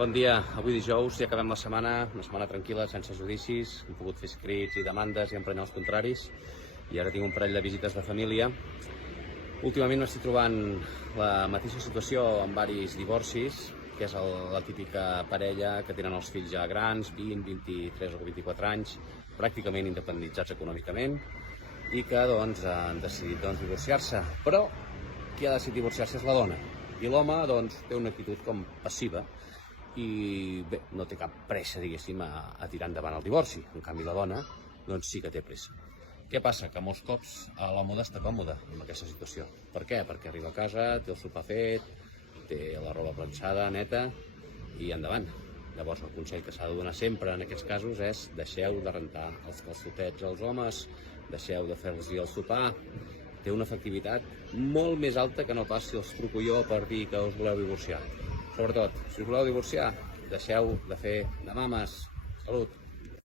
Bon dia. Avui dijous ja acabem la setmana, una setmana tranquil·la, sense judicis. Hem pogut fer escrits i demandes i emprenyar els contraris. I ara tinc un parell de visites de família. Últimament m'estic trobant la mateixa situació amb diversos divorcis, que és la típica parella que tenen els fills ja grans, 20, 23 o 24 anys, pràcticament independitzats econòmicament, i que han decidit divorciar-se. Però qui ha decidit divorciar-se és la dona. I l'home té una actitud com passiva i bé, no té cap pressa, diguéssim, a tirar endavant el divorci. En canvi, la dona sí que té pressa. Què passa? Que molts cops l'home està còmode en aquesta situació. Per què? Perquè arriba a casa, té el sopar fet, té la roba planxada, neta, i endavant. Llavors, el consell que s'ha de donar sempre en aquests casos és: deixeu de rentar els calçotets als homes, deixeu de fer-los el sopar. Té una efectivitat molt més alta que no pas si els truco jo per dir que us voleu divorciar. Sobretot, si us voleu divorciar, deixeu de fer de mames. Salut!